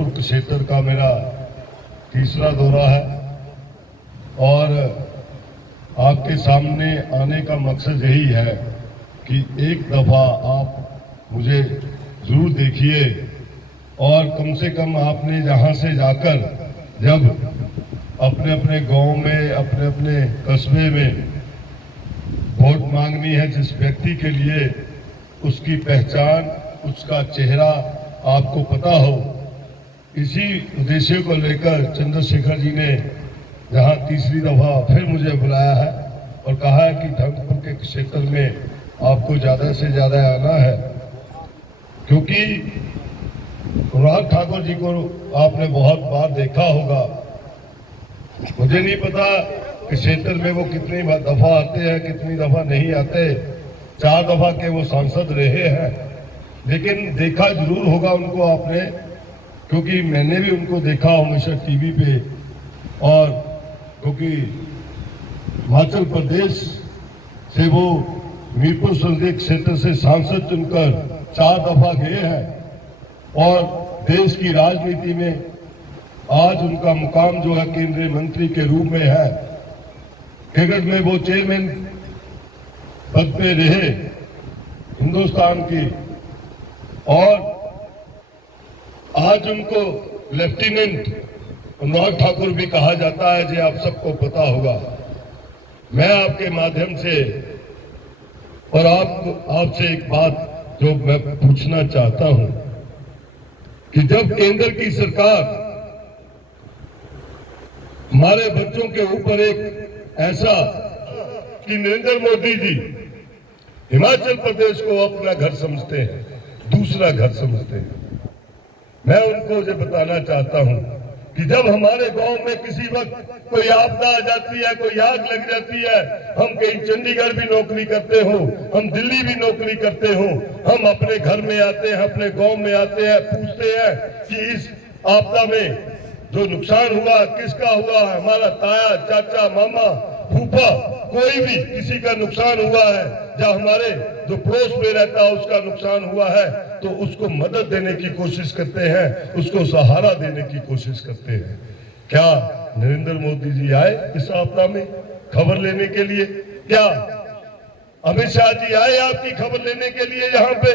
धर्मपुर क्षेत्र का मेरा तीसरा दौरा है और आपके सामने आने का मकसद यही है कि एक दफ़ा आप मुझे ज़रूर देखिए और कम से कम आपने जहाँ से जाकर जब अपने अपने गांव में अपने अपने कस्बे में वोट मांगनी है जिस व्यक्ति के लिए उसकी पहचान उसका चेहरा आपको पता हो, इसी उद्देश्य को लेकर चंद्रशेखर जी ने जहां तीसरी दफा फिर मुझे बुलाया है और कहा है कि धर्मपुर के क्षेत्र में आपको ज्यादा से ज्यादा आना है, क्योंकि अनुराग ठाकुर जी को आपने बहुत बार देखा होगा। मुझे नहीं पता कि क्षेत्र में वो कितनी दफा आते हैं कितनी दफा नहीं आते। 4 दफा के वो सांसद रहे हैं, लेकिन देखा जरूर होगा उनको आपने, क्योंकि मैंने भी उनको देखा हमेशा टीवी पे। और क्योंकि हिमाचल प्रदेश से वो मीरपुर संसदीय क्षेत्र से सांसद चुनकर 4 दफा गए हैं और देश की राजनीति में आज उनका मुकाम जो है केंद्रीय मंत्री के रूप में है। कैबिनेट में वो चेयरमैन पद पे रहे हिंदुस्तान की, और आज उनको लेफ्टिनेंट अनुराग ठाकुर भी कहा जाता है, जो आप सबको पता होगा। मैं आपके माध्यम से और आपसे एक बात जो मैं पूछना चाहता हूं कि जब केंद्र की सरकार हमारे बच्चों के ऊपर एक ऐसा कि नरेंद्र मोदी जी हिमाचल प्रदेश को अपना घर समझते हैं, दूसरा घर समझते हैं, मैं उनको ये बताना चाहता हूं कि जब हमारे गांव में किसी वक्त कोई आपदा आ जाती है, कोई आग लग जाती है, हम कहीं चंडीगढ़ भी नौकरी करते हो, हम दिल्ली भी नौकरी करते हो, हम अपने घर में आते हैं, अपने गांव में आते हैं, पूछते हैं कि इस आपदा में जो नुकसान हुआ किसका हुआ, हमारा ताया चाचा मामा फूफा कोई भी किसी का नुकसान हुआ है, जहाँ हमारे जो पड़ोस में रहता है उसका नुकसान हुआ है, तो उसको मदद देने की कोशिश करते हैं, उसको सहारा देने की कोशिश करते हैं। क्या नरेंद्र मोदी जी आए इस आपदा में खबर लेने के लिए? क्या अमित शाह जी आए आपकी खबर लेने के लिए यहाँ पे?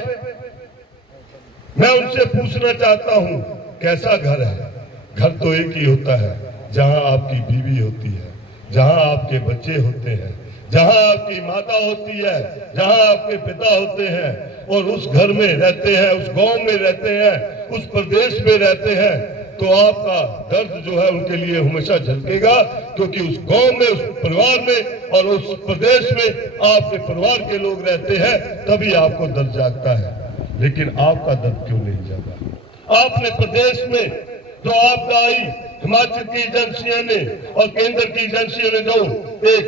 मैं उनसे पूछना चाहता हूँ कैसा घर है? घर तो एक ही होता है जहाँ आपकी बीवी होती है, जहाँ आपके बच्चे होते हैं, जहाँ आपकी माता होती है, जहाँ आपके पिता होते हैं, और उस घर में रहते हैं, उस गांव में रहते हैं, उस प्रदेश में रहते हैं, तो आपका दर्द जो है उनके लिए हमेशा झलकेगा, क्योंकि उस गांव में, उस परिवार में और उस प्रदेश में आपके परिवार के लोग रहते हैं, तभी आपको दर्द जागता है। लेकिन आपका दर्द क्यों नहीं जागा? आपने प्रदेश में जो आपदा आई, हिमाचल की एजेंसियों ने और केंद्र की एजेंसियों ने जो एक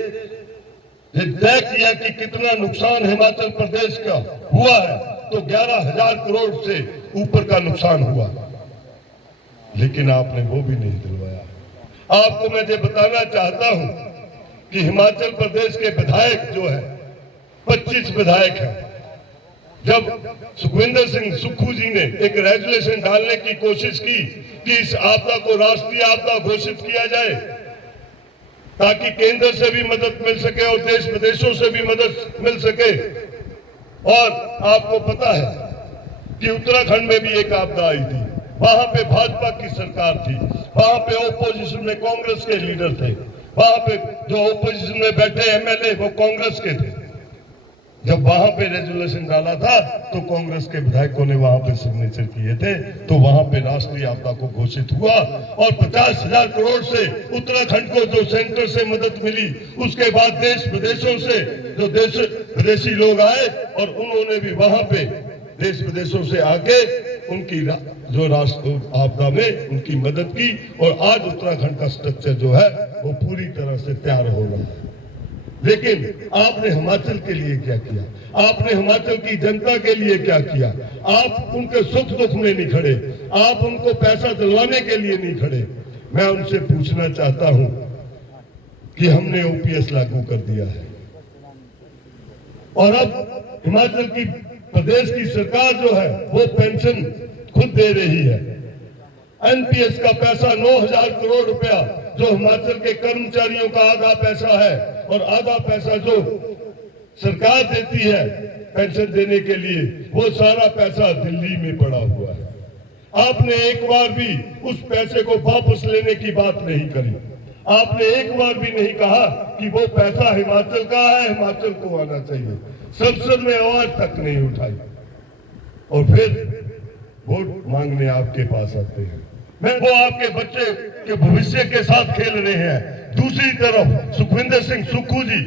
तय किया कि कितना नुकसान हिमाचल प्रदेश का हुआ है, तो 11,000 करोड़ से ऊपर का नुकसान हुआ, लेकिन आपने वो भी नहीं दिलवाया। आपको मैं ये बताना चाहता हूं कि हिमाचल प्रदेश के विधायक जो है 25 विधायक हैं। जब सुखविंदर सिंह सुक्खू जी ने एक रेजुलेशन डालने की कोशिश की कि इस आपदा को राष्ट्रीय आपदा घोषित किया जाए ताकि केंद्र से भी मदद मिल सके और देश विदेशों से भी मदद मिल सके, और आपको पता है कि उत्तराखंड में भी एक आपदा आई थी, वहां पे भाजपा की सरकार थी, वहां पे ओपोजिशन में कांग्रेस के लीडर थे, वहां पे जो ओपोजिशन में बैठे एमएलए वो कांग्रेस के थे। जब वहां पे रेजुलेशन डाला था तो कांग्रेस के विधायकों ने वहां पे सिग्नेचर किए थे, तो वहां पे राष्ट्रीय आपदा को घोषित हुआ और 50,000 करोड़ से उत्तराखंड को जो सेंटर से मदद मिली, उसके बाद देश विदेशों से जो विदेशी लोग आए और उन्होंने भी वहां पे देश विदेशों से आके उनकी जो राष्ट्रीय आपदा में उनकी मदद की, और आज उत्तराखंड का स्ट्रक्चर जो है वो पूरी तरह से तैयार हो रहा है। लेकिन आपने हिमाचल के लिए क्या किया? आपने हिमाचल की जनता के लिए क्या किया? आप उनके सुख दुख में नहीं खड़े, आप उनको पैसा दिलवाने के लिए नहीं खड़े। मैं उनसे पूछना चाहता हूं कि हमने ओपीएस लागू कर दिया है और अब हिमाचल की प्रदेश की सरकार जो है वो पेंशन खुद दे रही है, एनपीएस का पैसा 9,000 करोड़ रुपया जो हिमाचल के कर्मचारियों का आधा पैसा है और आधा पैसा जो सरकार देती है पेंशन देने के लिए, वो सारा पैसा दिल्ली में पड़ा हुआ है। आपने एक बार भी उस पैसे को वापस लेने की बात नहीं करी। आपने एक बार भी नहीं कहा कि वो पैसा हिमाचल का है, हिमाचल को आना चाहिए। संसद में आवाज तक नहीं उठाई और फिर वोट मांगने आपके पास आते हैं। वो आपके बच्चे के भविष्य के साथ खेल रहे हैं। दूसरी तरफ सुखविंदर सिंह सुक्खू जी,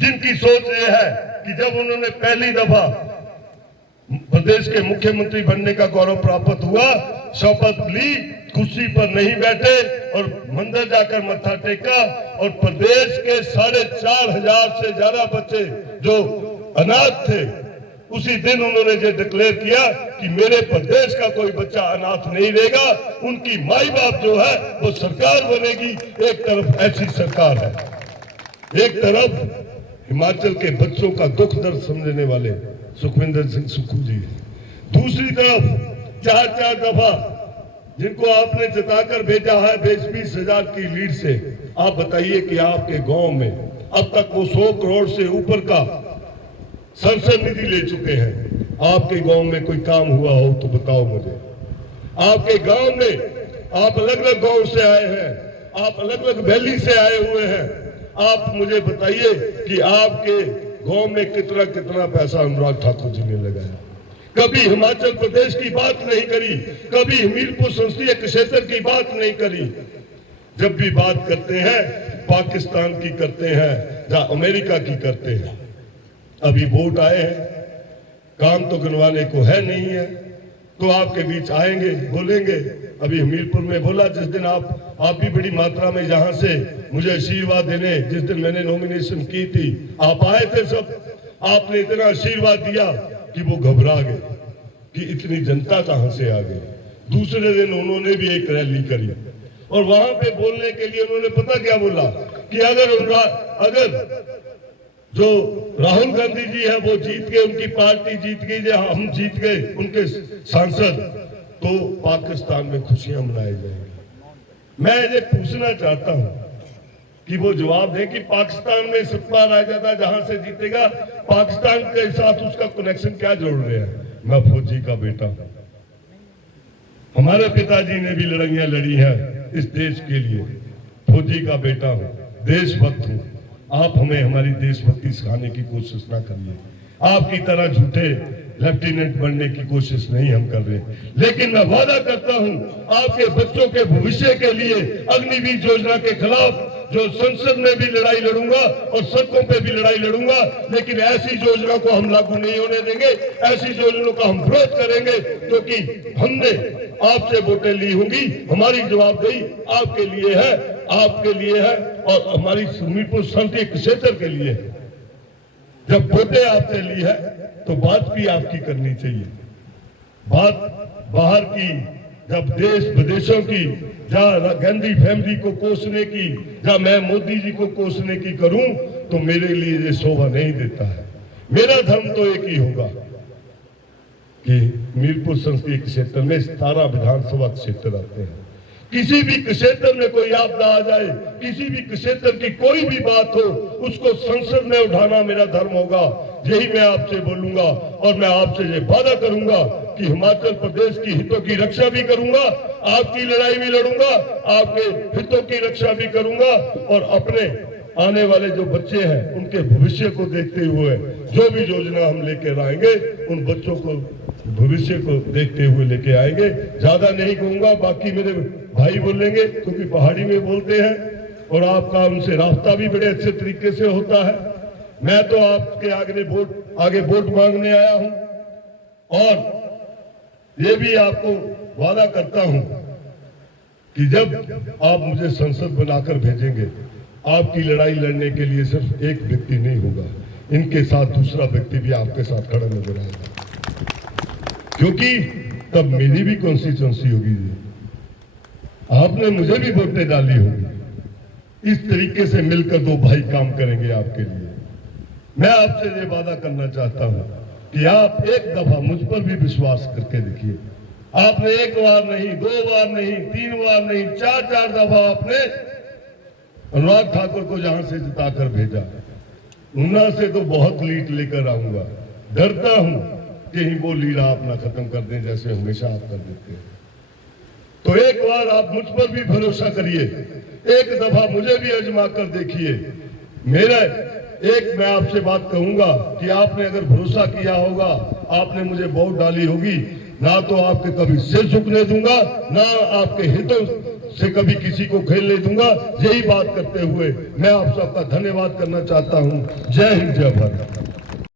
जिनकी सोच ये है कि जब उन्होंने पहली दफा प्रदेश के मुख्यमंत्री बनने का गौरव प्राप्त हुआ, शपथ ली, कुर्सी पर नहीं बैठे और मंदिर जाकर मत्था टेका और प्रदेश के 4,500 से ज्यादा बच्चे जो अनाथ थे, उसी दिन उन्होंने ये डिक्लेयर किया कि मेरे प्रदेश का कोई बच्चा अनाथ नहीं रहेगा, उनकी माई बाप जो है वो सरकार बनेगी। एक तरफ ऐसी सरकार है, एक तरफ हिमाचल के बच्चों का दुख दर्द समझने वाले सुखविंदर सिंह सुक्खू जी है, दूसरी तरफ 4 दफा जिनको आपने जिताकर भेजा है 20-20 हजार की लीड से। आप बताइए कि आपके गांव में अब तक वो 100 करोड़ से ऊपर का संसद निधि ले चुके हैं। आपके गांव में कोई काम हुआ हो तो बताओ मुझे। आपके गांव में आप अलग अलग गांव से आए हैं, आप अलग अलग वैली से आए हुए हैं, आप मुझे बताइए कि आपके गांव में कितना कितना पैसा अनुराग ठाकुर जी ने लगाया। कभी हिमाचल प्रदेश की बात नहीं करी, कभी हमीरपुर संसदीय क्षेत्र की बात नहीं करी। जब भी बात करते हैं पाकिस्तान की करते हैं या अमेरिका की करते हैं। अभी वोट आए हैं, काम तो गिनवाने को है नहीं है, तो आपके बीच आएंगे, बोलेंगे। अभी हमीरपुर में बोला जिस दिन आप भी बड़ी मात्रा में यहाँ से मुझे आशीर्वाद देने, जिस दिन मैंने नॉमिनेशन की थी, आप आए थे सब। आपने इतना आशीर्वाद दिया कि वो घबरा गए कि इतनी जनता कहां से आ गई। दूसरे दिन उन्होंने भी एक रैली करी और वहां पे बोलने के लिए उन्होंने पता क्या बोला कि अगर जो राहुल गांधी जी है वो जीत गए, उनकी पार्टी जीत गई, हम जीत गए उनके सांसद, तो पाकिस्तान में खुशियां मनाई जाएंगी। मैं ये पूछना चाहता हूं कि वो जवाब दे कि पाकिस्तान में सत्ता राजदा जहां से जीतेगा, पाकिस्तान के साथ उसका कनेक्शन क्या जोड़ रहे हैं। मैं फौजी का बेटा हूं, हमारे पिताजी ने भी लड़ाइयां लड़ी हैं इस देश के लिए, फौजी का बेटा हूं, देशभक्त हूं। आप हमें हमारी देशभक्ति सिखाने की कोशिश ना करिए। आपकी तरह झूठे लेफ्टिनेंट बनने की कोशिश नहीं हम कर रहे, लेकिन मैं वादा करता हूं आपके बच्चों के भविष्य के लिए अग्निवीर योजना के खिलाफ जो संसद में भी लड़ाई लड़ूंगा और सड़कों पे भी लड़ाई लड़ूंगा, लेकिन ऐसी योजना को हम लागू नहीं होने देंगे। ऐसी योजनाओं का हम विरोध करेंगे क्योंकि हमने आपसे वोटें ली होंगी। हमारी जवाबदेही आपके लिए है, आपके लिए है और हमारी हमीरपुर संसदीय क्षेत्र के लिए है। जब वोटें आपसे ली है तो बात भी आपकी करनी चाहिए। बात बाहर की, जब देश विदेशों की, जहाँ गांधी फैमिली को कोसने की, जहाँ मैं मोदी जी को कोसने की करूं, तो मेरे लिए ये शोभा नहीं देता है। मेरा धर्म तो एक ही होगा कि हमीरपुर संसदीय क्षेत्र में 17 विधानसभा क्षेत्र आते हैं। किसी भी क्षेत्र में कोई आपदा आ जाए, किसी भी क्षेत्र की कोई भी बात हो, उसको संसद में उठाना मेरा धर्म होगा। यही मैं आपसे बोलूंगा और मैं आपसे ये वादा करूंगा कि हिमाचल प्रदेश की हितों की रक्षा भी करूंगा, आपकी लड़ाई भी लड़ूंगा, आपके हितों की रक्षा भी करूंगा और अपने आने वाले जो बच्चे हैं उनके भविष्य को देखते हुए जो भी योजना हम लेकर आएंगे, उन बच्चों को भविष्य को देखते हुए लेके आएंगे। ज्यादा नहीं कहूंगा, बाकी मेरे भाई बोलेंगे क्योंकि पहाड़ी में बोलते हैं और आपका उनसे रास्ता भी बड़े अच्छे तरीके से होता है। मैं तो आपके आगे वोट मांगने आया हूं और ये भी आपको वादा करता हूं कि जब आप मुझे संसद बनाकर भेजेंगे, आपकी लड़ाई लड़ने के लिए सिर्फ एक व्यक्ति नहीं होगा, इनके साथ दूसरा व्यक्ति भी आपके साथ खड़ा नजर आएगा, क्योंकि तब मेरी भी कॉन्स्टिट्यूंसी होगी, आपने मुझे भी वोटें डाली होगी। इस तरीके से मिलकर दो भाई काम करेंगे आपके लिए। मैं आपसे ये वादा करना चाहता हूं कि आप एक दफा मुझ पर भी विश्वास करके देखिए। आपने एक बार नहीं, दो बार नहीं, तीन बार नहीं, चार चार दफा आपने अनुराग ठाकुर को जहां से जिताकर भेजा। ऊना से तो बहुत लीड लेकर आऊंगा, डरता हूं कहीं वो लीड आप ना खत्म कर दें जैसे हमेशा आप कर देते हैं। तो एक बार आप मुझ पर भी भरोसा करिए, एक दफा मुझे भी आजमा कर देखिए। मेरा एक मैं आपसे बात कहूंगा कि आपने अगर भरोसा किया होगा, आपने मुझे वोट डाली होगी, ना तो आपके कभी सिर झुकने दूंगा, ना आपके हितों से कभी किसी को खेलने दूंगा। यही बात करते हुए मैं आप सबका धन्यवाद करना चाहता हूं। जय हिंद, जय भारत।